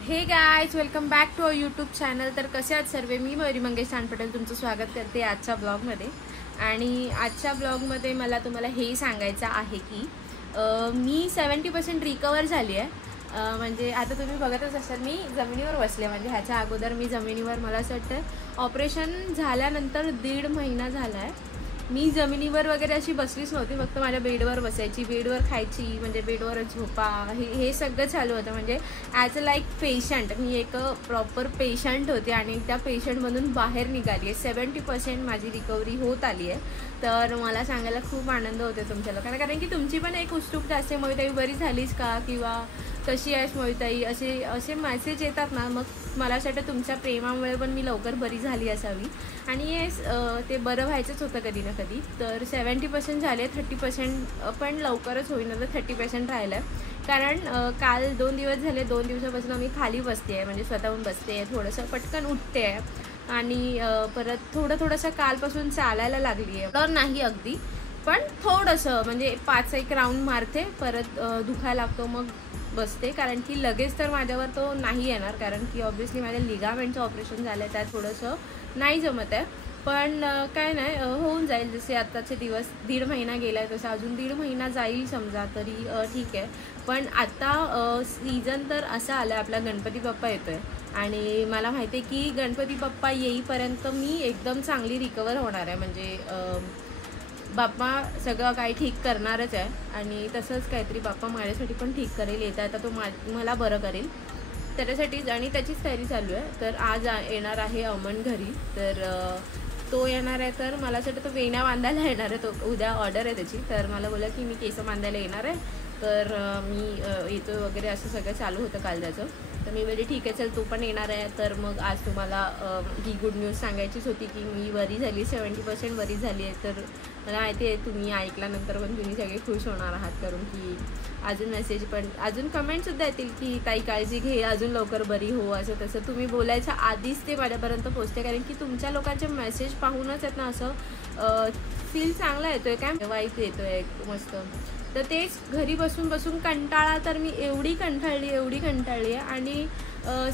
हे guys, welcome back to our YouTube channel. तर कसे आहात सर्व? मी मयुरी मंगेश पटेल तुमचं स्वागत करते आजच्या ब्लॉगमध्ये. आणि आजच्या ब्लॉगमध्ये मला तुम्हाला हे सांगायचं आहे की मी 70% रिकवर झाली आहे. म्हणजे आता तुम्ही बघतच असाल मी जमिनीवर बसले. म्हणजे ह्याच्या अगोदर मी जमिनीवर, मला असं वाटतं ऑपरेशन झाल्यानंतर 1.5 महिना झाला आहे मी जमिनीवर वगैरे अशी बसलीच नव्हती. फक्त माझ्या बेडवर बसायची, बेडवर खायची, म्हणजे बेडवर झोपा, हे सगळं चालू होतं. म्हणजे ॲज अ लाईक पेशंट मी एक प्रॉपर पेशंट होते आणि त्या पेशंटमधून बाहेर निघाली आहे. 70% माझी रिकव्हरी होत आली आहे. तर मला सांगायला खूप आनंद होतो तुमच्या लोकांना, कारण की तुमची पण एक उत्सुकता असते, मोहिताई बरी झालीस का, किंवा कशी आहेस मोहिताई, असे मेसेज येतात ना. मग मला असं वाटतं तुमच्या प्रेमामुळे पण मी लवकर बरी झाली असावी. आणि येस, ते बरं व्हायचंच होतं कधी ना कधी. तर 70% झाले, 30% पण लवकरच होईन. तर 30% राहिलं आहे. कारण काल 2 दिवस झाले, 2 दिवसापासून मी खाली बसते आहे, म्हणजे स्वतःहून बसते आहे, थोडंसं पटकन उठते आहे आणि परत थोडंसं कालपासून चालायला लागली आहे. तर नाही अगदी, पण थोडंसं म्हणजे 5-1 राऊंड मारते, परत दुखायला लागतो, मग बसते. कारण की लगेच तर माझ्यावर तो नाही येणार, कारण की ऑब्व्हियसली माझ्या लिगामेंटचं ऑपरेशन झालं आहे, त्यात थोडंसं नाही जमत आहे. पण काय नाही, होऊन जाईल. जसे आत्ताचे दिवस 1.5 महिना गेला आहे, तसं अजून 1.5 महिना जाईल समजा, तरी ठीक आहे. पण आता सीझन तर असा आला आहे, आपला गणपती बाप्पा येतो आहे आणि मला माहिती आहे की गणपती बाप्पा येईपर्यंत मी एकदम चांगली रिकवर होणार आहे. म्हणजे बाप्पा सगळं काही ठीक करणारच आहे आणि तसंच काहीतरी बाप्पा माझ्यासाठी पण ठीक करेल. येता तो मला बरं करेल, त्याच्यासाठीच आणि त्याचीच तयारी चालू आहे. तर आज येणार आहे अमन घरी, तर तो येणार आहे. तर मला असं वाटतं तो वेण्या बांधायला येणार आहे. तो उद्या ऑर्डर आहे त्याची. तर मला बोला की मी केस बांधायला येणार आहे, तर मी येतो वगैरे, असं सगळं चालू होतं काल त्याचं. तर मी बोलली ठीक आहे चल, तू पण येणार आहे. तर मग आज तुम्हाला ही गुड न्यूज सांगायचीच होती की मी बरी झाली, 70% बरी झाली आहे. तर मला माहिती आहे तुम्ही ऐकल्यानंतर पण तुम्ही सगळे खुश होणार आहात, कारण की अजून मेसेज पण, अजून कमेंटसुद्धा येतील की ताई काळजी घे, अजून लवकर बरी हो, असं तसं. तुम्ही बोलायच्या आधीच ते माझ्यापर्यंत पोचते, कारण की तुमच्या लोकांचे मेसेज पाहूनच आहेत ना, असं फील चांगला येतो आहे, काय वाईट येतो आहे मस्त. तर तेच घरी बसून कंटाळा, तर मी एवढी कंटाळली आहे. आणि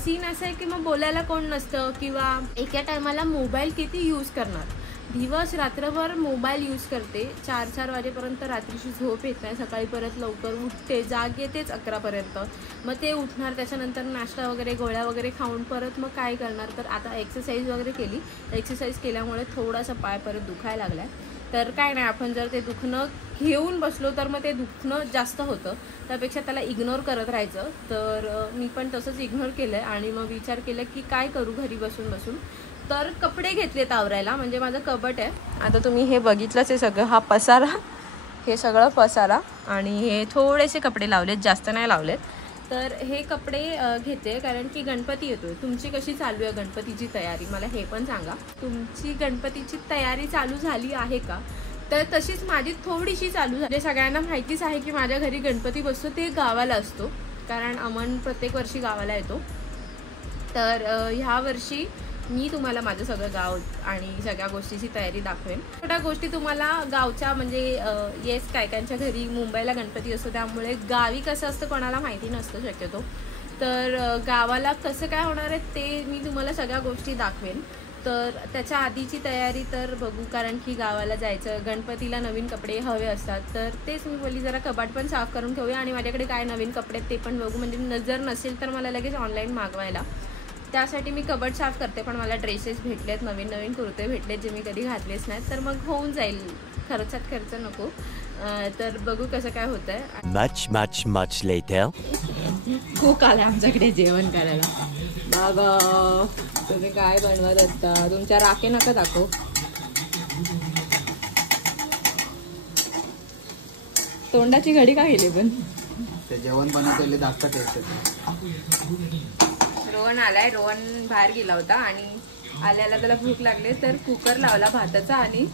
सीन असं आहे की मग बोलायला कोण नसतं, किंवा एका टायमाला मोबाईल किती यूज करणार, दिवस रात्रभर मोबाईल यूज करते. 4-4 वाजेपर्यंत रात्रीची झोप येत नाही, सकाळी परत लवकर उठते, जाग येतेच 11पर्यंत. मग ते उठणार, त्याच्यानंतर नाश्ता वगैरे, गोळ्या वगैरे खाऊन परत मग काय करणार. तर आता एक्सरसाइज वगैरे केली, एक्सरसाइज केल्यामुळे थोडासा पाय परत दुखायला लागला आहे. तर काय नाही, आपण जर ते दुखणं घेऊन बसलो तर मग ते दुखणं जास्त होतं, त्यापेक्षा त्याला इग्नोर करत राहायचं. तर मी पण तसंच इग्नोर केलं आहे आणि मग विचार केला की काय करू घरी बसून. तर कपडे घेतलेत आवरायला, म्हणजे माझं कबट आहे. आता तुम्ही हे बघितलंच आहे सगळं, हा पसारा, हे सगळं पसारा, आणि हे थोडेसे कपडे लावलेत, जास्त नाही लावलेत. तर हे कपडे घेते, कारण की गणपती येतोय. तुमची कशी चालू आहे गणपतीची तयारी, मला हे पण सांगा. तुमची गणपतीची तयारी चालू झाली आहे का? तर तशीच माझी थोडीशी चालू झाली. सगळ्यांना माहितीच आहे की माझ्या घरी गणपती बसतो ते गावाला असतो, कारण अमन प्रत्येक वर्षी गावाला येतो. तर ह्या वर्षी मी तुम्हाला माझं सगळं गाव आणि सगळ्या गोष्टीची तयारी दाखवेन. छोट्या गोष्टी तुम्हाला गावच्या, म्हणजे येस कायकांच्या घरी मुंबईला गणपती असतो, त्यामुळे गावी कसं असतं कोणाला माहिती नसतं शक्यतो. तर गावाला कसं काय होणार आहे ते मी तुम्हाला सगळ्या गोष्टी दाखवेन. तर त्याच्या आधीची तयारी तर बघू, कारण की गावाला जायचं, गणपतीला नवीन कपडे हवे असतात. तर तेच मी बोलली जरा कबाट पण साफ करून ठेवूया आणि माझ्याकडे काय नवीन कपडे ते पण बघू, म्हणजे नजर नसेल तर मला लगेच ऑनलाईन मागवायला. त्यासाठी मी कबट साफ करते. पण मला ड्रेसेस भेटलेत, नवीन कुर्ते भेटलेत जे मी कधी घातलेच नाहीत, तर मग होऊन जाईल, खर्चात खर्च नको. तर बघू कसं काय होतं आहे. मच लेटर खूप आलं आमच्याकडे जेवण करायला. बाबा तुम्ही काय बनवत असता, तुमच्या राखे नका दाखव. तोंडाची घडी का गेली, पण ते जेवण बनवलेले दाखवत टेस्ट येतं. रोहन आलाय, रोहन बाहेर गेला होता आणि आल्याला त्याला भूक लागली, तर कुकर लावला भाताचा आणि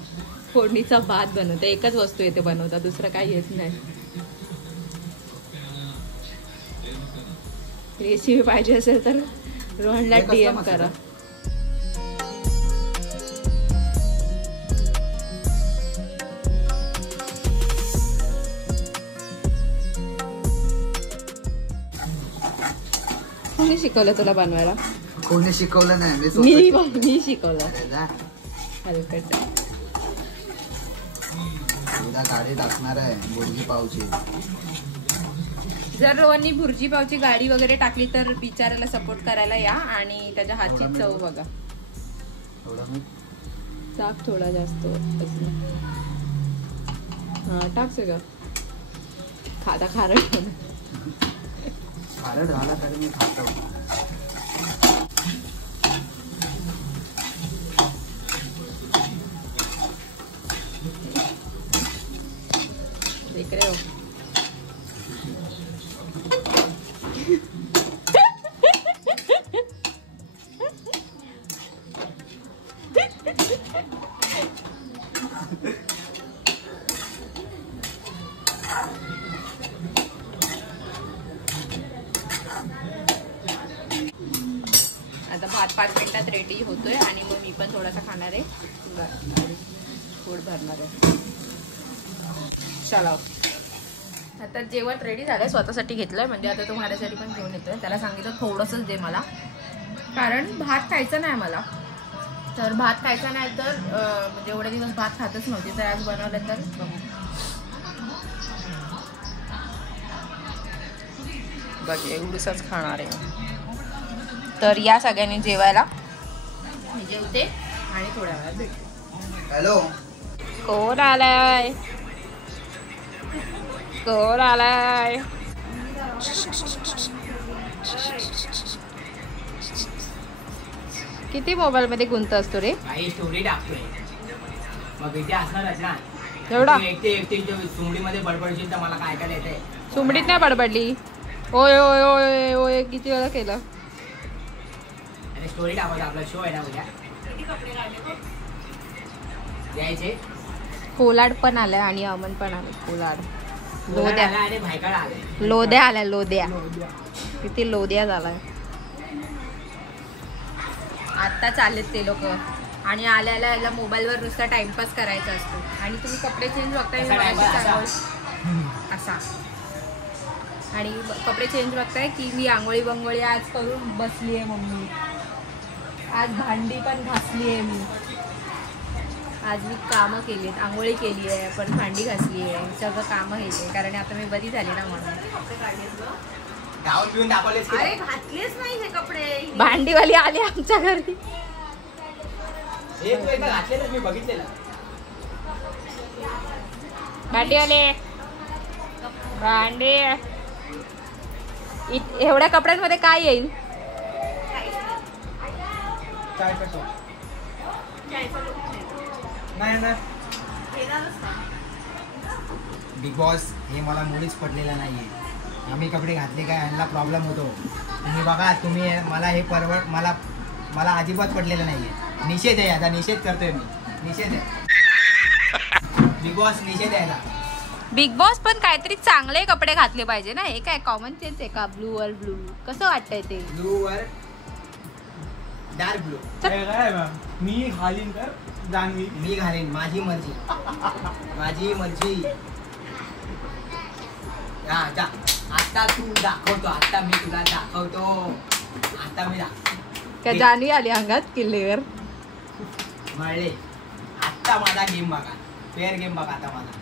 फोडणीचा भात बनवता. एकच वस्तू येते बनवता, दुसरं काही येत नाही. रेसिपी पाहिजे असेल तर रोहनला DM करा. कोणी शिकवलं तुला बनवायला? कोणी शिकवलं नाही, मी शिकवलं. हलकट उद्या गाडी टाकणार आहे भुर्जी पावची. जर रोहननी भुर्जी पावची गाडी वगैरे टाकली तर बिचाराला सपोर्ट करायला या आणि त्याच्या हातची चव बघा. टाक थोडा जास्त. हा टाक सगळं. खाता खारट खारट झाला तरी मी खातो. देख रहे हो. आता भात 5 मिनिटात रेडी होतोय आणि मग मी पण थोडासा खाणार आहे. पोट भरणार आहे. चला आता जेवण रेडी झालंय. स्वतःसाठी घेतलंय म्हणजे आता तो माझ्यासाठी पण घेऊन येतोय. त्याला सांगितलं थोडंसंच दे मला, कारण भात खायचा नाही मला. तर भात खायचा नाही तर म्हणजे एवढे दिवस भात खातच नव्हते, तर आज बनवलं तर बघ एवढंच खाणार आहे. तर या सगळ्यांनी जेवायला. मी जेवते आणि थोड्या वेळात भेटते. हॅलो, कोण आलाय? कोण आलाय? किती मोबाईल मध्ये गुंत असतो रे? स्टोरी टाकतोय मग इथे असणारच ना. एवढा एकटे सुमडीमध्ये बडबडशील तर मला काय ऐकायला येतंय. सुमडीत नाही बडबडली. ओय ओय ओय ओय किती वेळा केलं. आणि स्टोरी टाकायचा आपला शो आहे ना उद्या. यायचे. कोलाड पण आलाय आणि अमन पण आलाय. कोलाड लोद्या आणि भायकाळा आलाय. लोद्या आलाय. लोद्या किती लोद्या झालाय. आता चालेत ते लोक आणि आल्याला याला मोबाईलवर नुसता टाइमपास करायचा असतो. आणि तुम्ही कपडे चेंज बघताय असा आणि कपडे चेंज बघताय की मी आंघोळी बंगोळी आज करून बसली आहे. मम्मी आज भांडी पण घासली आहे. मी आज मी कामं केली आहेत. आंघोळी केली आहे, पण भांडी घासली आहे, सगळं कामं केली आहे कारण आता मी बरी झाली ना म्हणून. अरे घातलेच नाही हे कपडे. भांडीवाली आली आमच्या घरी. मी बघितलेलं भांडीवाले भांडी. एवढ्या कपड्यांमध्ये काय येईल? बिग बॉस हे मला मुळीच पडलेलं नाहीये. आम्ही कपडे घातले काय यांना प्रॉब्लेम होतो. तुम्ही बघा, तुम्ही मला हे मला अजिबात पडलेलं नाहीये. निषेध आहे, आता निषेध करतोय मी. निषेध आहे बिग बॉस, निषेध आहे. बिग बॉस पण काहीतरी चांगले कपडे घातले पाहिजे ना. हे काय कॉमन सेन्स आहे का? ब्लू वर ब्लू कसं वाटतंय ते? ब्लू वर डार्क ब्लू. मी घालीन तर जाणवी. मी घालीन, माझी मर्जी. माझी मर्जी. हा जा. आता तू दाखवतो. आता मी तुला दाखवतो. आता मी काय जाणवी आली अंगात किल्लेवर मळले. आता माझा गेम बघा. फेअर गेम बघा आता माझा.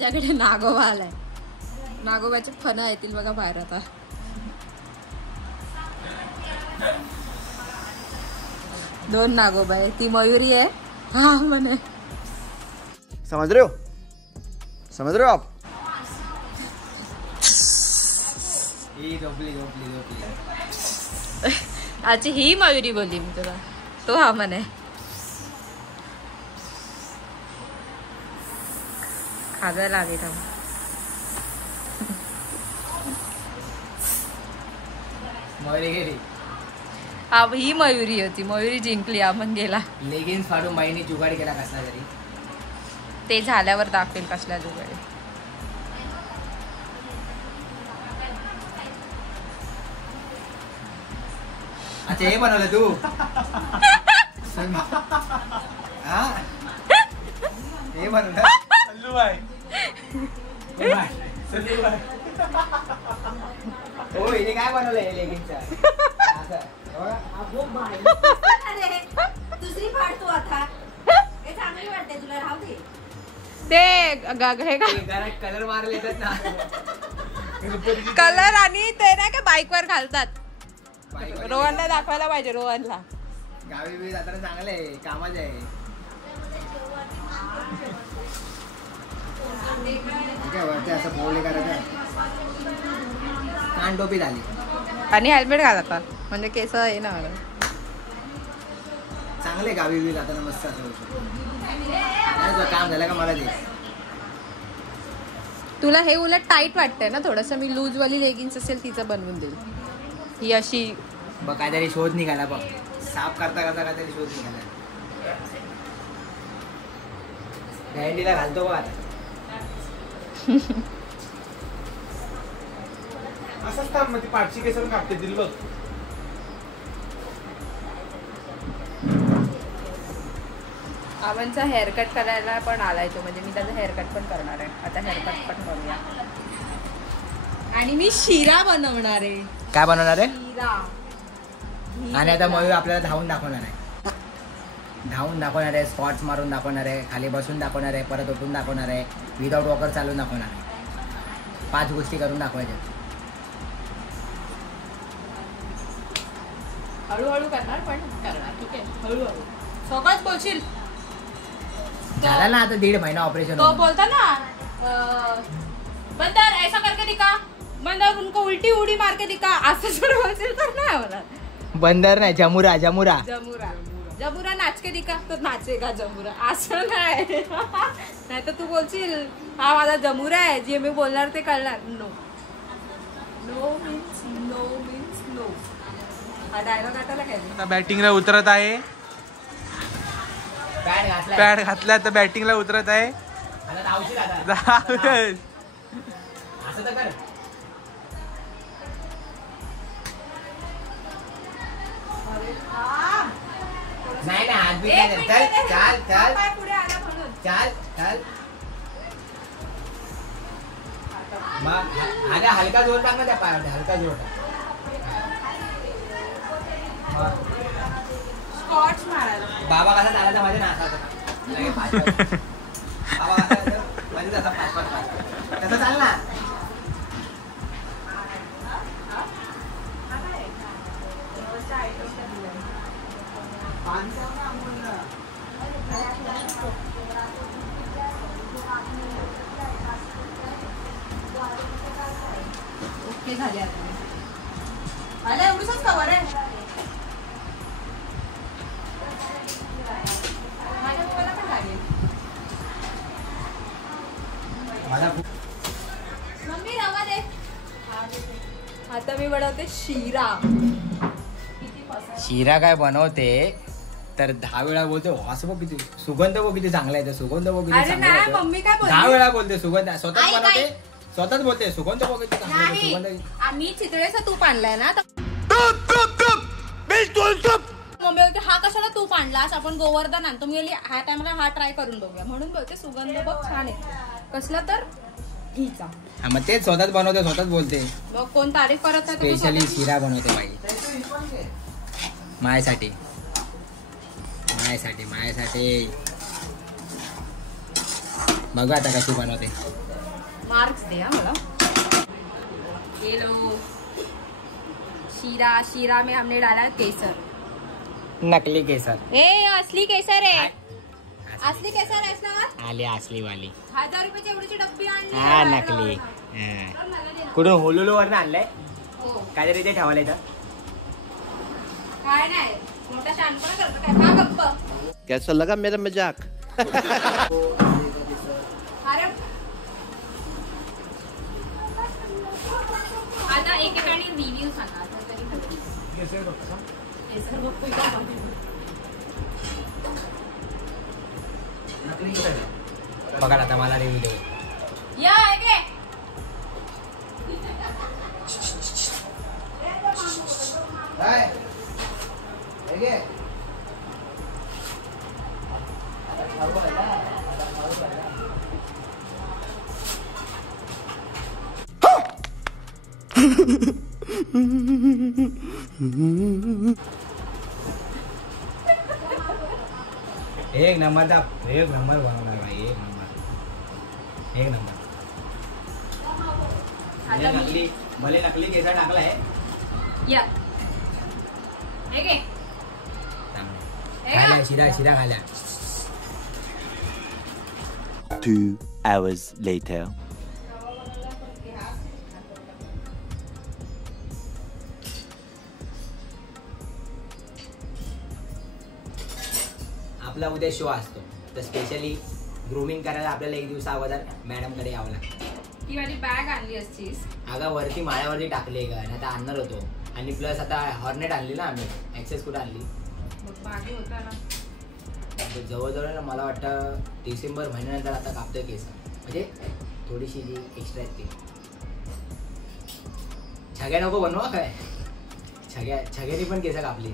त्याच्याकडे नागोबा आलाय. नागोबाचे फणं येतील बघा बाहेर आता. दोन नागोबा आहे. ती मयुरी आहे. हा म्हणे समझ रहे हो आप? आजची ही मयुरी बोलली मी तुला. तो हा म्हणे खाजायला आली थांब. मयुरी गेली. ही मयुरी होती, मयुरी जिंकली, आपण गेला. लेगिन्स फाडून बाईने जुगाड केला कसला तरी. ते झाल्यावर दाखवेल कसल्या जुगाडी. अच्छा हे बनवलं तू. हा हे बनवलं. सल्लू भाई. सल्लू भाई. हो हिने काय बनवलंय लेगिन्सचं. दुसरी फाडतो आता. हे चांगली वाटते तुला, राहू दे. ते हे कलर मारले येतात ना. कलर आणि ते नाही का बाईकवर घालतात. रोहनला दाखवायला पाहिजे, रोहनला. गावी बी जाताना चांगलं आहे, कामाच आहे. काय वरती असं पोवले करायचं. कान टोपी झाली आणि हेल्मेट घालता म्हणजे केस आहे ना. चांगले गावी बी जाताना मस्त असं काम झालं का मला दे. तुला हे उलट टाईट वाटतंय ना थोडस. मी लूज वाली लेगिन्स असेल तिचं बनवून देईल. ही अशी बघ काहीतरी शोध निघाला. बघ साफ करता करता काहीतरी शोध निघाला. गॅरंटीला घालतो बघ आता. असंच काम मग ती पाठची केसर कापते दिल बघ. आवांचा हेअरकट करायला पण आलाय तो, म्हणजे मी त्याचा हेअरकट पण करणार आहे. आता हेअरकट पण करूया. आणि मी शिरा बनवणार आहे. काय बनवणार आहे. शिरा. आणि आता मयूर आपल्याला धावून दाखवणार आहे. धावून दाखवणार आहे, स्पॉट्स मारून दाखवणार आहे, खाली बसून दाखवणार आहे, परत उठून दाखवणार आहे, विदाउट वॉकर चालून दाखवणार आहे. 5 गोष्टी करून दाखवायच्या. हळूहळू करणार पण करणार. ठीक आहे, हळूहळू. सगळंच बोलशील. झाला ना आता 1.5 महिना ऑपरेशन. तो बोलता ना बंदर ऐसा करके दिखा, बंदर उनको उल्टी उडी मार के दिखा, असं जर बोलशील तर नाही होणार. बंदर नाही, जमुरा. जमुरा जमुरा. जमुरा नाच के दिखा तो नाचेगा जमुरा. असं नाही. नाही तर तू बोलशील हा माझा जमुरा आहे, जे मी बोलणार ते कळणार. No no means no means no. हा डायलॉग आताला काय. आता बॅटिंगला उतरत आहे. पॅड घातला तर बॅटिंगला उतरत आहे. असं तर कर. नाही ना हात बी नाही. चल चाल चाल पुढे आला म्हणून. चाल चाल. मग आगा हलका जोर टाक ना त्या पायावर. हलका जोर टाक. स्कॉच मारायला. बाबा कसा चालायचा माझ्या नासा. बाबा कसा म्हणजे तसा 5-5 तसं चाल ना. ओके झाले आता. आला एवढंच कवर आहे. माझ्या पप्पाला पण लागेल. मम्मी रवा दे. आता मी बनवते शिरा. शिरा काय बनवते तर 10 वेळा बोलते. असं बघ किती सुगंध बघ किती चांगला आहे. सुगंध बघ किती अरे चांगला नाही, आहे. मम्मी काय बोलते? 10 वेळा बोलते सुगंध. स्वतःच आई बनवते, काय? स्वतःच बोलते सुगंध बघ किती चांगला आहे. नाही, सुगंध. आम्ही चितळेचं तूप आणलाय ना. मम्मी बोलते हा कशाला तूप आणलास, आपण गोवर्धन आणतो. मी गेली ह्या टाइमला हा ट्राय करून बघूया म्हणून बोलते सुगंध बघ छान आहे. कसला तर घीचा. हा मग तेच स्वतःच बनवते, स्वतःच बोलते. मग कोण तारीफ करत आहे तर तू स्पेशली स्वतःची. शिरा बनवते बाई मायासाठी. मायासाठी मायासाठी बघू आता कशी बनवते. मार्क्स दे हा मला. ये लो शीरा. शीरा में हमने डाला केसर. नकली केसर. ए असली केसर आहे. असली केसर आहेस ना. आली असली वाली. 1000 रुपयाची एवढीची डब्बी आणली. हा नकली. तर मला दे ना. कुठून होलुलू वरनं आणलंय. हो. काहीतरी ते ठेवायला इथं. काय नाही मोठा शानपणा करतो काय. हा गप्प. कैसा लगा मेरा मजाक? अरे आता एकेकाने रिव्ह्यू सांगा. बघा आता मला रिव्ह्यू देऊ. या आहे के एक नंबर बनवणार भाई. एक नंबर आता मी नकली भले नकली केसा टाकलाय. या आहे के खाल्या शिरा खाल्या. 2 hours later. आपला उद्या शो असतो तर स्पेशली ग्रूमिंग करायला आपल्याला एक दिवस अगोदर मॅडमकडे यावं लागतं. ती वाली बॅग आणली असतीस. अगं वरती माळ्यावरती टाकली का आता आणणार होतो. आणि प्लस आता हॉर्नेट आणली ना आम्ही. ॲक्सेस कुठं आणली मग मागे होता ना. जवळजवळ ना मला वाटतं डिसेंबर महिन्यानंतर आता कापतोय केस. म्हणजे थोडीशी जी एक्स्ट्रा आहेत ती. छग्या नको बनवा काय. छग्यानी पण केस कापली.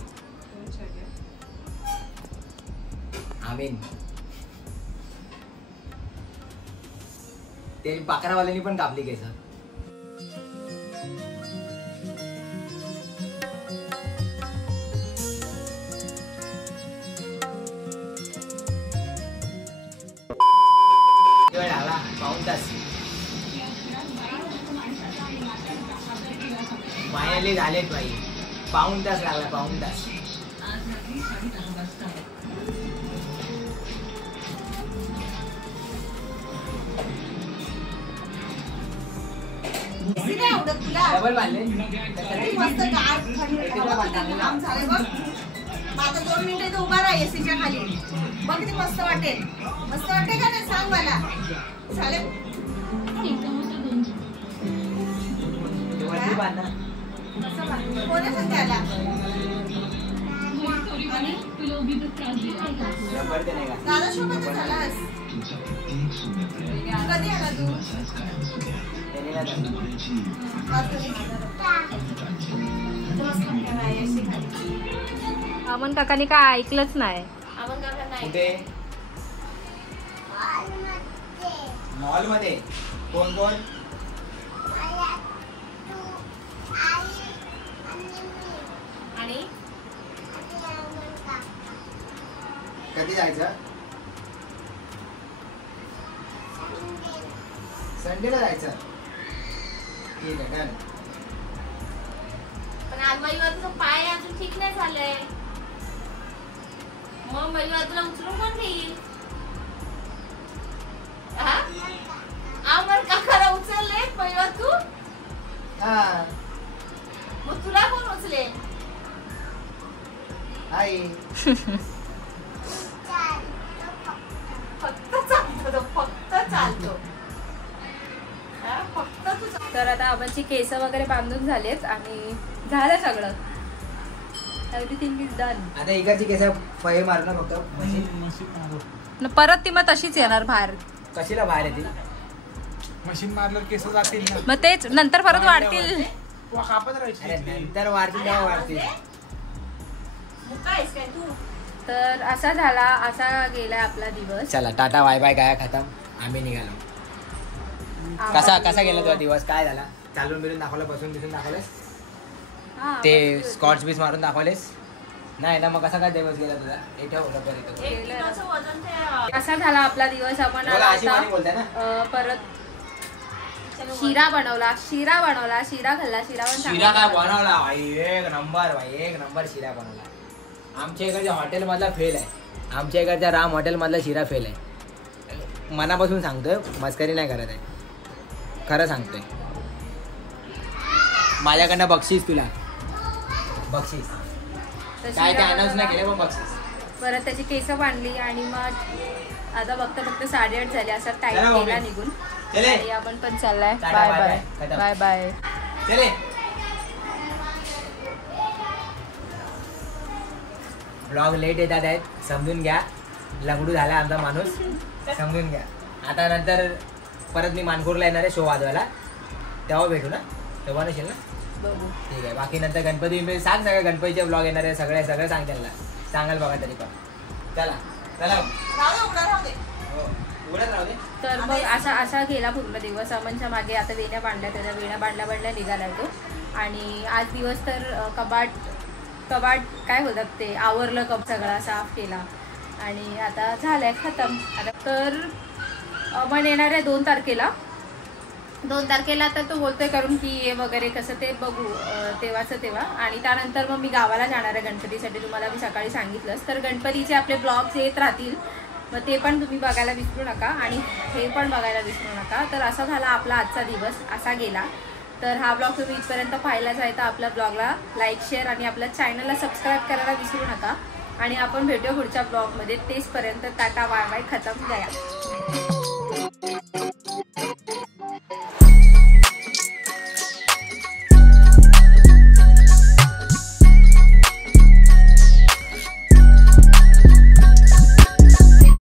आमीन ते पाकरावाल्यांनी पण कापली केस. पाऊन तास फायनली झालेत भाई. पाऊन तास लागला. पाऊन तास. नाही आवडत तुला. डबल बांधले. किती मस्त गार थंड काम झालंय बघ. मग आता 2 मिनिटं इथं उभा राहा एसीच्या खाली. बघ किती मस्त वाटेल. मस्त वाटते का नाही सांग मला. चालेल वरती बांधा. कोणी सांगायला रबर ते नाही का. दादा सोबत झालास कधी आला तू. त्याने नाही झालं. अमन काकाने काय ऐकलंच नाही. कुठे मॉल मध्ये. कोण कोण. आणि कधी जायचं. संडेला जायचं. ठीक आहे डन. पण आज तुझं पाय अजून ठीक नाही झालंय. मग मैवा तुला उचलून कोण घेईल. अमर काकाला उचलले मैवा तू. हा मग तुला कोण उचले. आई फक्त चालतो. फक्त चालतो. फक्त तू. तर आता आमची केस वगैरे बांधून झालेत आणि झालं सगळं. Everything is done. आता इकडची केस फळे मारणं फक्त. परत ती मग तशीच येणार बाहेर. कशीला बाहेर येतील. मशीन मारल्यावर केस जातील ना. मग तेच नंतर परत वाढतील. कापत अरे राहायची. नंतर वाढतील तेव्हा वाढतील. तर असा झाला. असा गेलाय आपला दिवस. चला टाटा बाय बाय काय खतम. आम्ही निघालो. कसा गेला तुझा दिवस. काय झाला. चालून बिलून दाखवलं. बसून बिसून दाखवलेस. ते स्कॉच बीच मारून दाखवलेस नाही ना. मग कसा काय दिवस गेला तुझा. हे ठेव असा झाला आपला दिवस. आपण बोलताय ना. परत शिरा बनवला. शिरा खाल्ला. शिरा काय बनवला भाई. एक नंबर शिरा बनवला. आमच्या इकडच्या हॉटेल मधला फेल आहे. आमच्या इकडच्या राम हॉटेल मधला शिरा फेल आहे. मनापासून सांगतोय. मस्करी नाही करत आहे. खरं सांगतोय. माझ्याकडनं बक्षीस तुला. बक्षीस काय ते अनाऊन्स नाही केलं पण बक्षीस. परत त्याची केस बांधली आणि मग आता फक्त 8:30 झाले. असा टाइम चला गेला मम्मी. निघून. चले. आणि आपण पण चाललाय. Tata, bye bye, bye. Bye. Bye bye. चले. ब्लॉग लेट येतात आहेत, समजून घ्या. लंगडू झाला आमचा माणूस, समजून घ्या. आता नंतर परत मी मानपूरला येणार आहे शो वाजवायला, तेव्हा भेटू ना, तेव्हा नसेल ना. बघू. ठीक आहे. बाकी नंतर गणपती सांग, सगळं गणपतीचे ब्लॉग येणार आहे, सगळं सांग त्यांना. सांगाल बघा तरी पण. चला चला राहू दे. हो उघडत राहू दे. तर मग असा गेला पूर्ण दिवस. अमनच्या मागे आता वेण्या बांधल्या, त्याच्या वेण्या बांधल्या निघाला तो. आणि आज दिवस तर कबाट काय होतात ते आवरलं, कप सगळा साफ केला आणि आता झालंय खतम. आता तर अमन येणार आहे 2 तारखेला. 2 तारखेला तर तो बोलतोय करून की ये वगैरे, कसं ते बघू तेव्हाचं तेव्हा. आणि त्यानंतर मग मी गावाला जाणार आहे गणपतीसाठी, तुम्हाला मी सकाळी सांगितलंच. तर गणपतीचे आपले ब्लॉग्स येत राहतील, मग ते पण तुम्ही बघायला विसरू नका आणि हे पण बघायला विसरू नका. तर असा झाला आपला आजचा दिवस, असा गेला. तर हा ब्लॉग तुम्ही इथपर्यंत पाहिलाच आहे, तर आपल्या ब्लॉगला लाईक, शेअर आणि आपल्या चॅनलला सबस्क्राईब करायला विसरू नका. आणि आपण भेटूया पुढच्या ब्लॉगमध्ये. तेचपर्यंत टाटा, बाय बाय, खतम गया.